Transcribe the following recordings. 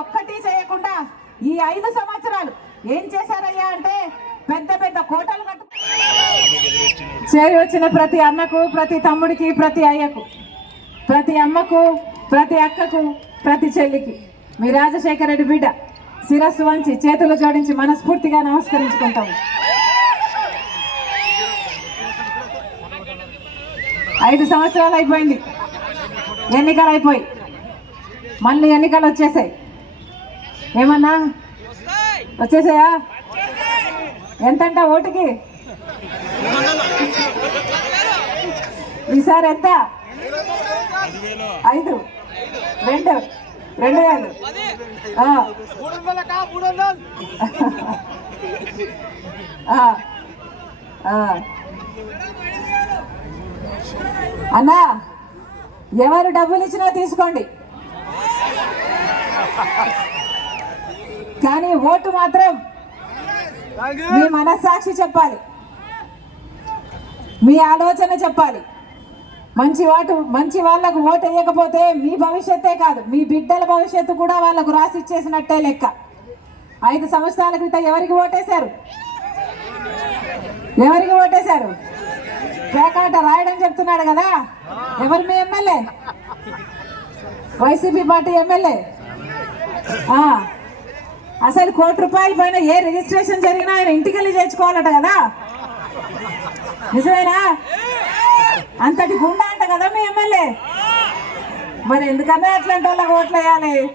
ఒక్కటి చేయకుండా ఈ ఐదు సంవత్సరాలు ఏం చేశారయ్యా అంటే పెద్ద పెద్ద కోటలు కట్టు చేరి వచ్చిన ప్రతి అన్నకు ప్రతి తమ్ముడికి ప్రతి అయ్యకు ప్రతి అమ్మకు ప్రతి అక్కకు ప్రతి చెల్లికి. మీ రాజశేఖర రెడ్డి బిడ్డ శిరస్సు వంచి చేతులు జోడించి మనస్ఫూర్తిగా నమస్కరించుకుంటాము ఐదు సంవత్సరాలు అయిపోయింది. ఎన్నికలు అయిపోయి. మళ్ళీ ఎన్నికలు వచ్చేసాయి. ఏమన్నా? వచ్చేసాయా? ఎంతంట ఓటుకి? ఈసారి ఎంత? ఐదు. రెండు. రెండు వేలు. అన్నా ఎవరు డబ్బులు ఇచ్చినా తీసుకోండి. కానీ ఓటు మాత్రం మీ మనస్సాక్షి చెప్పాలి. మీ ఆలోచన చెప్పాలి. మంచి ఓటు మంచి వాళ్ళకు ఓటు వేయకపోతే మీ భవిష్యత్తే కాదు. మీ బిడ్డల భవిష్యత్తు కూడా వాళ్ళకు రాసి ఇచ్చేసినట్టే లెక్క. ఐదు సంవత్సరాల క్రితం ఎవరికి ఓటేశారు? ఎవరికి ఓటేశారు? పేకాట రాయడం చెప్తున్నాడు కదా. ఎవరు మీ ఎమ్మెల్యే? YCP party MLA? అసలు కోటి రూపాయల పైన ఏ రిజిస్ట్రేషన్ జరిగినా ఆయన ఇంటికి వెళ్ళి చేర్చుకోవాలట కదా? నిజమేనా? అంతటి గుండా అంట కదా మీ ఎమ్మెల్యే? మరి ఎందుకన్నా అట్లాంటి వాళ్ళకి ఓట్లు వేయాలి?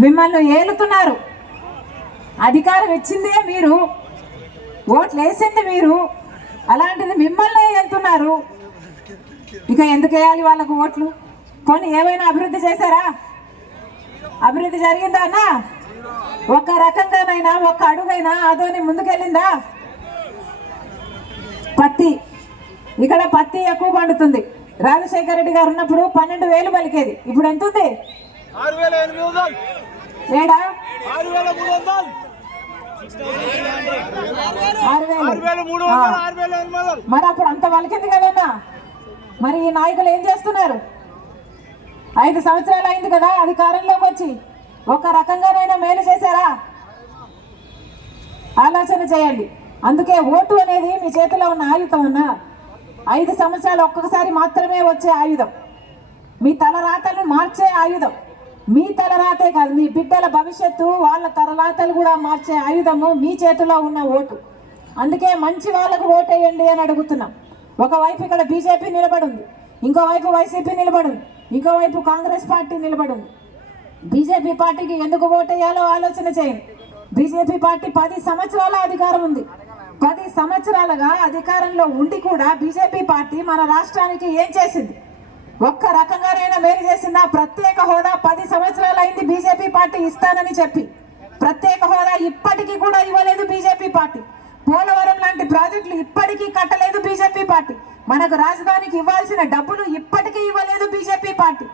మిమ్మల్ని ఏలుతున్నారు. అధికారం ఇచ్చిందే మీరు. ఓట్లు వేసింది మీరు. అలాంటిది మిమ్మల్ని వెళ్తున్నారు ఇక ఎందుకు వేయాలి వాళ్ళకు ఓట్లు? కొన్ని ఏమైనా అభివృద్ధి చేశారా? అభివృద్ధి జరిగిందా అన్న ఒక్క రకంగానైనా ఒక్క అడుగైనా అదోని ముందుకెళ్ళిందా? పత్తి. ఇక్కడ పత్తి ఎక్కువ పండుతుంది. రాజశేఖర రెడ్డి గారు ఉన్నప్పుడు పన్నెండు వేలు పలికేది. ఇప్పుడు ఎంత ఉంది ఏడా? మరి అప్పుడు అంత వలికింది కదన్నా? మరి ఈ నాయకులు ఏం చేస్తున్నారు? ఐదు సంవత్సరాలు అయింది కదా అధికారంలోకి వచ్చి. ఒక రకంగానైనా మేలు చేశారా? ఆలోచన చేయండి. అందుకే ఓటు అనేది మీ చేతిలో ఉన్న ఆయుధం అన్నా. ఐదు సంవత్సరాలు ఒక్కొక్కసారి మాత్రమే వచ్చే ఆయుధం. మీ తలరాతలను మార్చే ఆయుధం. మీ తలరాతే కాదు మీ బిడ్డల భవిష్యత్తు వాళ్ళ తలరాతలు కూడా మార్చే ఆయుధము మీ చేతిలో ఉన్న ఓటు. అందుకే మంచి వాళ్ళకు ఓటేయండి అని అడుగుతున్నాం. ఒకవైపు ఇక్కడ బీజేపీ నిలబడింది ఇంకోవైపు వైసీపీ నిలబడింది. ఇంకోవైపు కాంగ్రెస్ పార్టీ నిలబడు బీజేపీ పార్టీకి ఎందుకు ఓటేయాలో ఆలోచన చేయండి. బీజేపీ పార్టీ పది సంవత్సరాల అధికారం ఉంది. పది సంవత్సరాలుగా అధికారంలో ఉండి కూడా బీజేపీ పార్టీ మన రాష్ట్రానికి ఏం చేసింది? ఒక్క రకంగానైనా మేలు చేసిందా? ప్రత్యేక హోదా పది సంవత్సరాలు అయింది బీజేపీ పార్టీ ఇస్తానని చెప్పి. ప్రత్యేక హోదా ఇప్పటికీ కూడా ఇవ్వలేదు బీజేపీ పార్టీ. పోలవరం లాంటి ప్రాజెక్టులు ఇప్పటికీ కట్టలేదు బీజేపీ పార్టీ. మనకు రాజధానికి ఇవ్వాల్సిన డబ్బులు ఇప్పటికీ ఇవ్వలేదు బీజేపీ పార్టీ.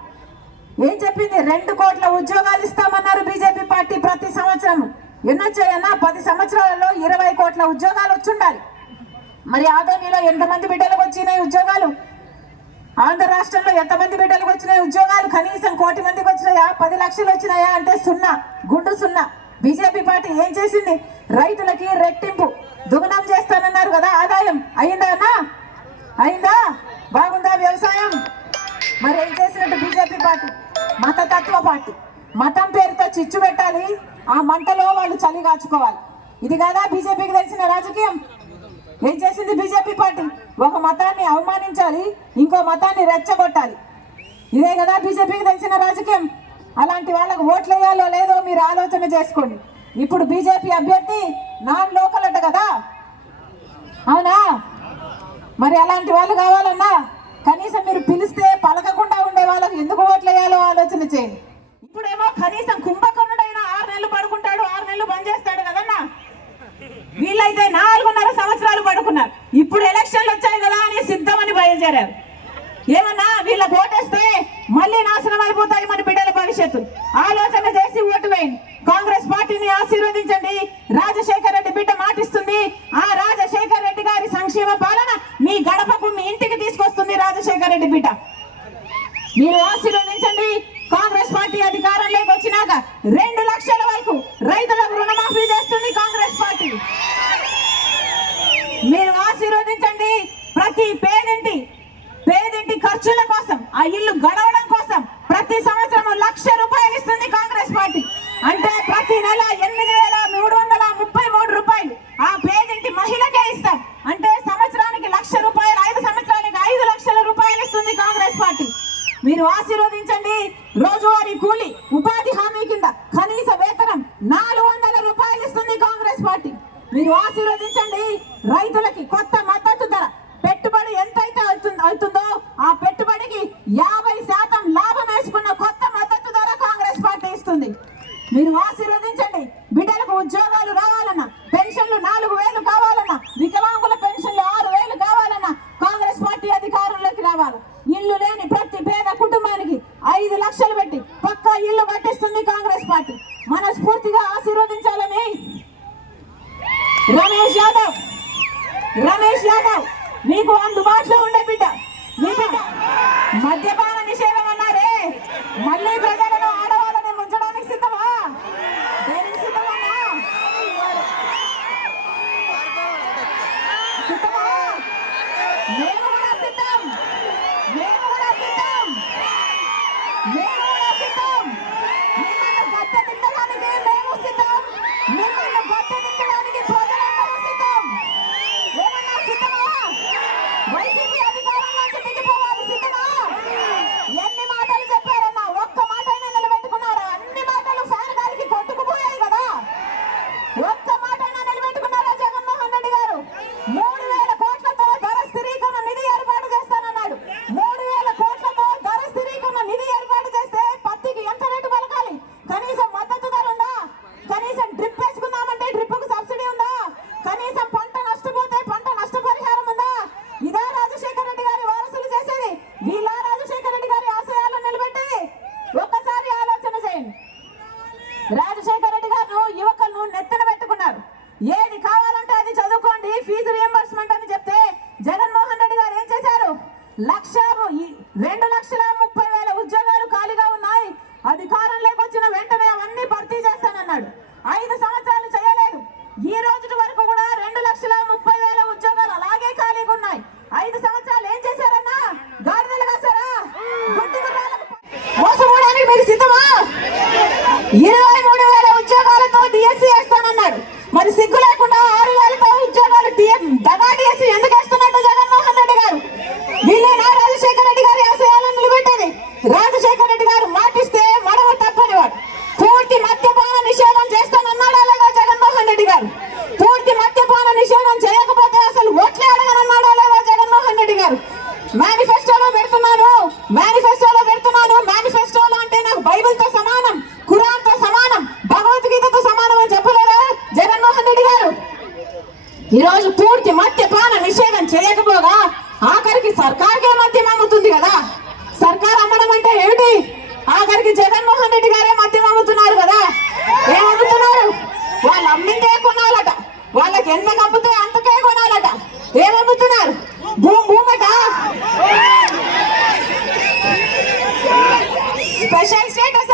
ఏం చెప్పింది? రెండు కోట్ల ఉద్యోగాలు ఇస్తామన్నారు బీజేపీ పార్టీ ప్రతి సంవత్సరం. ఎన్నొచ్చాయన్నా పది సంవత్సరాలలో ఇరవై కోట్ల ఉద్యోగాలు వచ్చుండాలి. మరి ఆదోనిలో ఎంతమంది బిడ్డలకు వచ్చినాయి ఉద్యోగాలు? ఆంధ్ర రాష్ట్రంలో ఎంతమంది బిడ్డలకు వచ్చినాయి ఉద్యోగాలు? కనీసం కోటి మందికి వచ్చినాయా? పది లక్షలు వచ్చినాయా? అంటే సున్నా గుండు సున్నా. బీజేపీ పార్టీ ఏం చేసింది? రైతులకి రెట్టింపు. దుగనం చేస్తానన్నారు కదా ఆదాయం. అయిందా అన్నా? అయిందా? బాగుందా వ్యవసాయం? మరి ఏం చేసినట్టు బీజేపీ పార్టీ? మతతత్వ పార్టీ. మతం పేరుతో చిచ్చు పెట్టాలి. ఆ మంటలో వాళ్ళు చలి కాచుకోవాలి. ఇది కదా బీజేపీకి తెలిసిన రాజకీయం? ఏం చేసింది బీజేపీ పార్టీ? ఒక మతాన్ని అవమానించాలి ఇంకో మతాన్ని రెచ్చగొట్టాలి. ఇదే కదా బీజేపీకి తెలిసిన రాజకీయం. అలాంటి వాళ్ళకు ఓట్లు వేయాలో లేదో మీరు ఆలోచన చేసుకోండి. ఇప్పుడు బీజేపీ అభ్యర్థి నాన్ లోకల్ అట కదా? అవునా? మరి అలాంటి వాళ్ళు కావాలన్నా కనీసం మీరు పిలిస్తే పలకకుండా ఉండే వాళ్ళకి ఎందుకు ఓట్లు వేయాలో ఆలోచన చేయండి. ఇప్పుడేమో కనీసం కుంభకర్ణుడైనా ఆరు నెలలు పడుకుంటాడు ఆరు నెలలు బంద్ చేస్తాడు కదన్నా? వీళ్ళైతే నాలుగున్నర సంవత్సరాలు పడుకున్నారు. ఇప్పుడు ఎలక్షన్లు వచ్చాయి కదా అని సిద్ధమని బయలుదేరారు. ఏమన్నా వీళ్ళ ఓటేస్తే మళ్ళీ నాశనం అయిపోతాయి మన బిడ్డల భవిష్యత్తు. ఆలోచన చేసి ఓటు వేయండి. కాంగ్రెస్ పార్టీని ఆశీర్వదించండి. రాజశేఖర రెడ్డి బిడ్డ మాటిస్తుంది. ఆ రాజశేఖర రెడ్డి గారి సంక్షేమ పాలన మీ గడపకు మీ ఇంటికి తీసుకొస్తుంది రాజశేఖర రెడ్డి బిడ్డ. మీరు ఆశీర్వదించండి. కాంగ్రెస్ పార్టీ అధికారంలోకి వచ్చినాక రెండు లక్షల వరకు రైతులకు రుణమాఫీ చేస్తుంది కాంగ్రెస్ పార్టీ. మీరు ఆశీర్వదించండి. ప్రతి పేదింటి పేదింటి ఖర్చుల కోసం ఆ ఇల్లు గడవడం కోసం ప్రతి సంవత్సరం లక్ష రూపాయలు ఇస్తుంది కాంగ్రెస్ పార్టీ. అంటే ప్రతి నెల Né? లక్ష రెండు లక్షల ముప్పై వేల ఉద్యోగాలు ఖాళీగా ఉన్నాయి. అధికారంలోకి వచ్చిన వెంటనే అవన్నీ భర్తీ చేస్తానన్నాడు. ఐదు సంవత్సరాలు చేయలేదు. ఈ రోజు వరకు కూడా రెండు లక్షల ముప్పై వేల ఉద్యోగాలు అలాగే ఖాళీగా ఉన్నాయి. ఐదు సంవత్సరాలు ఏం చేశారన్నా? గాడిదలు కాసారా మీరు సిద్ధమా? ఇరవై జగన్మోహన్ రెడ్డి గారే మద్యం అమ్ముతున్నారు కదా. ఏం అమ్ముతున్నారు? వాళ్ళు అమ్మిందే కొనాలట. వాళ్ళకి ఎంత కమ్ముతే అంతకే కొనాలట. ఏం అమ్ముతున్నారు? భూమి స్పెషల్ స్టేటస్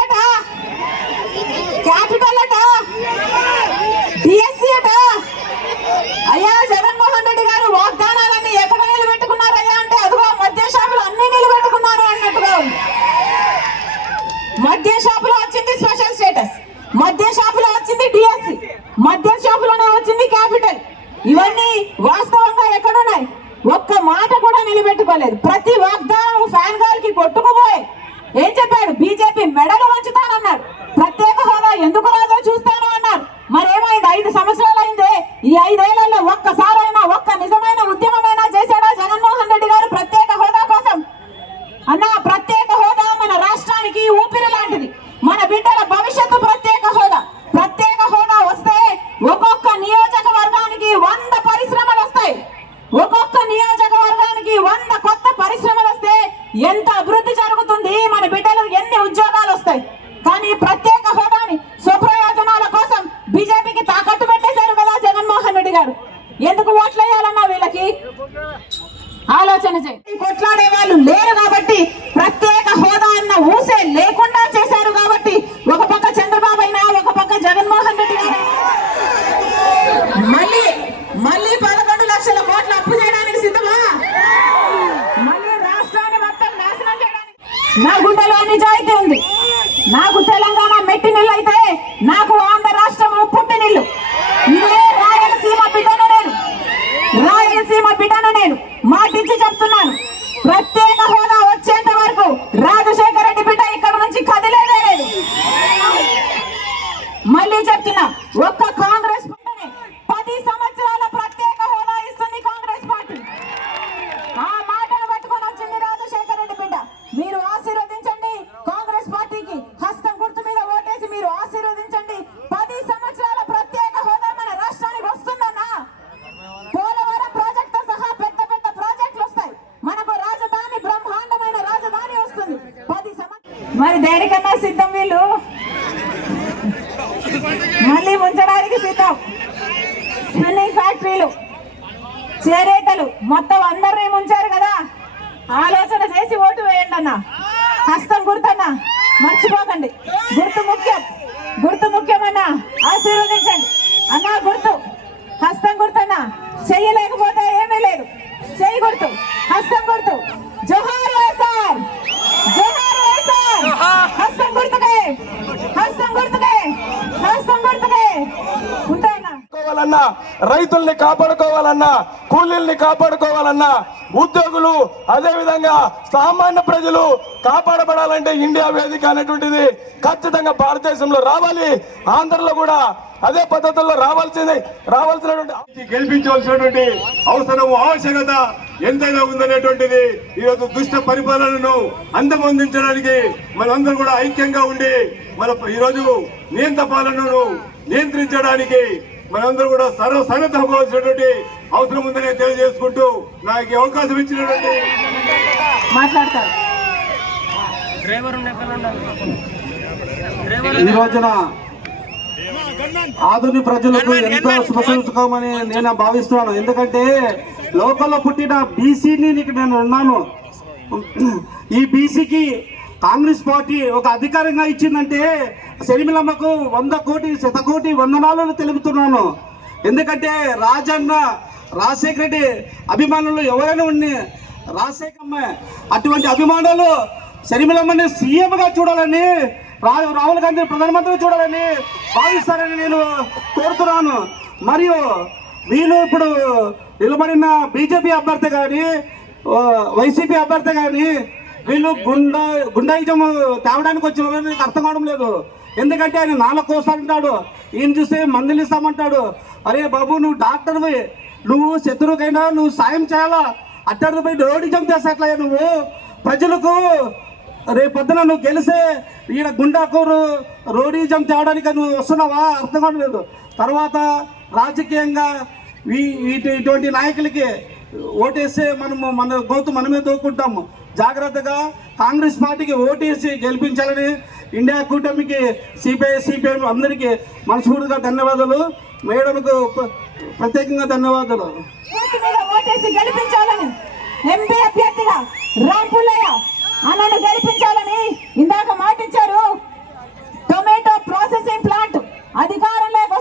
What? గుండెలో ఉంది? నాకు తెలంగాణ మెట్టి నీళ్ళు అయితే నాకు ఆంధ్ర రాష్ట్రం పుట్టి నీళ్ళు ఇదే రాయలసీమ బిడ్డను నేను రాయలసీమ బిడ్డను నేను మాటిచ్చి చెప్తున్నాను ప్రత్యేక హోదా వచ్చేంత వరకు రాజశేఖర రెడ్డి బిడ్డ ఇక్కడ నుంచి కదిలేదే లేదు మళ్ళీ చెప్తున్నా ఒక్క కాంగ్రెస్ బిడ్డనే పది సంవత్సరాల ప్రత్యేక హోదా ఇస్తుంది కాంగ్రెస్ పార్టీ ఆ మాటను పట్టుకొని వచ్చింది రాజశేఖర రెడ్డి బిడ్డ మీరు ఆశీర్వదించండి కాంగ్రెస్ పార్టీకి హస్తం గుర్తు మీద ఓటేసి మీరు ఆశీర్వదించండి పది సంవత్సరాల ప్రత్యేక హోదా మన రాష్ట్రానికి వస్తుందన్నా పోలవరం ప్రాజెక్ట్తో సహా పెద్ద పెద్ద ప్రాజెక్టులు వస్తాయి మనకు రాజధాని బ్రహ్మాండమైన రాజధాని వస్తుంది పది సంవత్సరాలు మరి దేనికన్నా సిద్ధం వీళ్ళు మళ్ళీ ముంచడానికి సిద్ధం స్పిన్నింగ్ ఫ్యాక్టరీలు చేరేతలు మొత్తం అందరినీ ముంచారు కదా ఆలోచన చేసి ఓటు వేయండి అన్న. హస్తం గుర్తన్న. మర్చిపోకండి. గుర్తు ముఖ్యం. గుర్తు ముఖ్యమన్నా ఆశీర్వదించండి. అన్నా గుర్తు. హస్తం గుర్తన్న. చెయ్యలేకపోతే ఏమీ లేదు. చెయ్యి గుర్తు. హస్తం గుర్తు. జోహార్ సార్ జోహార్ వైఎస్ఆర్ హస్తం గుర్తుకే. హస్తం గుర్తుకే. హస్తం గుర్తుకే. ఉంటా కాపాడుకోవాలన్నా రైతుల్ని కాపాడుకోవాలన్నా కూలీల్ని కాపాడుకోవాలన్నా ఉద్యోగులు అదేవిధంగా సామాన్య ప్రజలు కాపాడబడాలంటే ఇండియా వేదిక అనేటువంటిది ఖచ్చితంగా భారతదేశంలో రావాలి. ఆంధ్రలో కూడా అదే పద్ధతుల్లో రావాల్సింది రావాల్సినటువంటి గెలిపించవలసినటువంటి అవసరం ఆవశ్యకత ఎంతైనా ఉందనేటువంటిది ఈరోజు దుష్ట పరిపాలనను అంతమొందించడానికి మనందరూ కూడా ఐక్యంగా ఉండి మన ఈరోజు నియంత్ర పాలనను నియంత్రించడానికి మనందరూ కూడా సర్వ సన్నద్ధ అవసరం ఉందని తెలియజేసుకుంటూ నాకు అవకాశం ఇచ్చినటువంటి ఈ రోజున ఆధునిక ప్రజలకు ఎంతో శుభసంచుకోమని నేను భావిస్తున్నాను. ఎందుకంటే లోకల్లో పుట్టిన బీసీని నీకు నేను ఉన్నాను ఈ బీసీకి కాంగ్రెస్ పార్టీ ఒక అధికారంగా ఇచ్చిందంటే శరిమిలమ్మకు వంద కోటి శతకోటి వందనాలను తెలుపుతున్నాను. ఎందుకంటే రాజన్న రాజశేఖర రెడ్డి అభిమానులు ఎవరైనా ఉండి రాజశేఖరమ్మ అటువంటి అభిమానులు శరిమిలమ్మని సీఎంగా చూడాలని రా రాహుల్ గాంధీ ప్రధానమంత్రి చూడాలని భావిస్తారని నేను కోరుతున్నాను. మరియు వీళ్ళు ఇప్పుడు నిలబడిన బీజేపీ అభ్యర్థి కానీ వైసీపీ అభ్యర్థి కానీ వీళ్ళు గుండా గుండాయిజం తేవడానికి వచ్చిన నాకు అర్థం కావడం లేదు. ఎందుకంటే ఆయన నాలుగు కోసాలంటాడు ఈయన చూస్తే మందులు ఇస్తామంటాడు. అరే బాబు నువ్వు డాక్టర్వి నువ్వు శత్రువుకైనా నువ్వు సాయం చేయాలా? అట్టడితో పోయి రోడిజం చేసేట్లా నువ్వు? ప్రజలకు రేపు పొద్దున నువ్వు గెలిస్తే ఈయన గుండాకూరు రోడీజం తేవడానికి నువ్వు వస్తున్నావా? అర్థం కావడం లేదు. తర్వాత రాజకీయంగా ఇటువంటి నాయకులకి ఓటేస్తే మనము మన గోతు మనమే దూకుంటాము జాగ్రత్తగా కాంగ్రెస్ పార్టీకి ఓటేసి గెలిపించాలని ఇండియా కూటమికి సిపిఐ సిపిఎం అందరికీ మనస్ఫూర్తిగా ధన్యవాదాలు. మేడంకు ప్రత్యేకంగా ధన్యవాదాలు. ఓటేసి గెలిపించాలని ఎంపీ అభ్యర్థిగా రాంపుల్లయ్య అన్నను గెలిపించాలని ఇందాక మాటిచ్చారు. టొమాటో ప్రాసెసింగ్ ప్లాంట్ అధికారంలోకి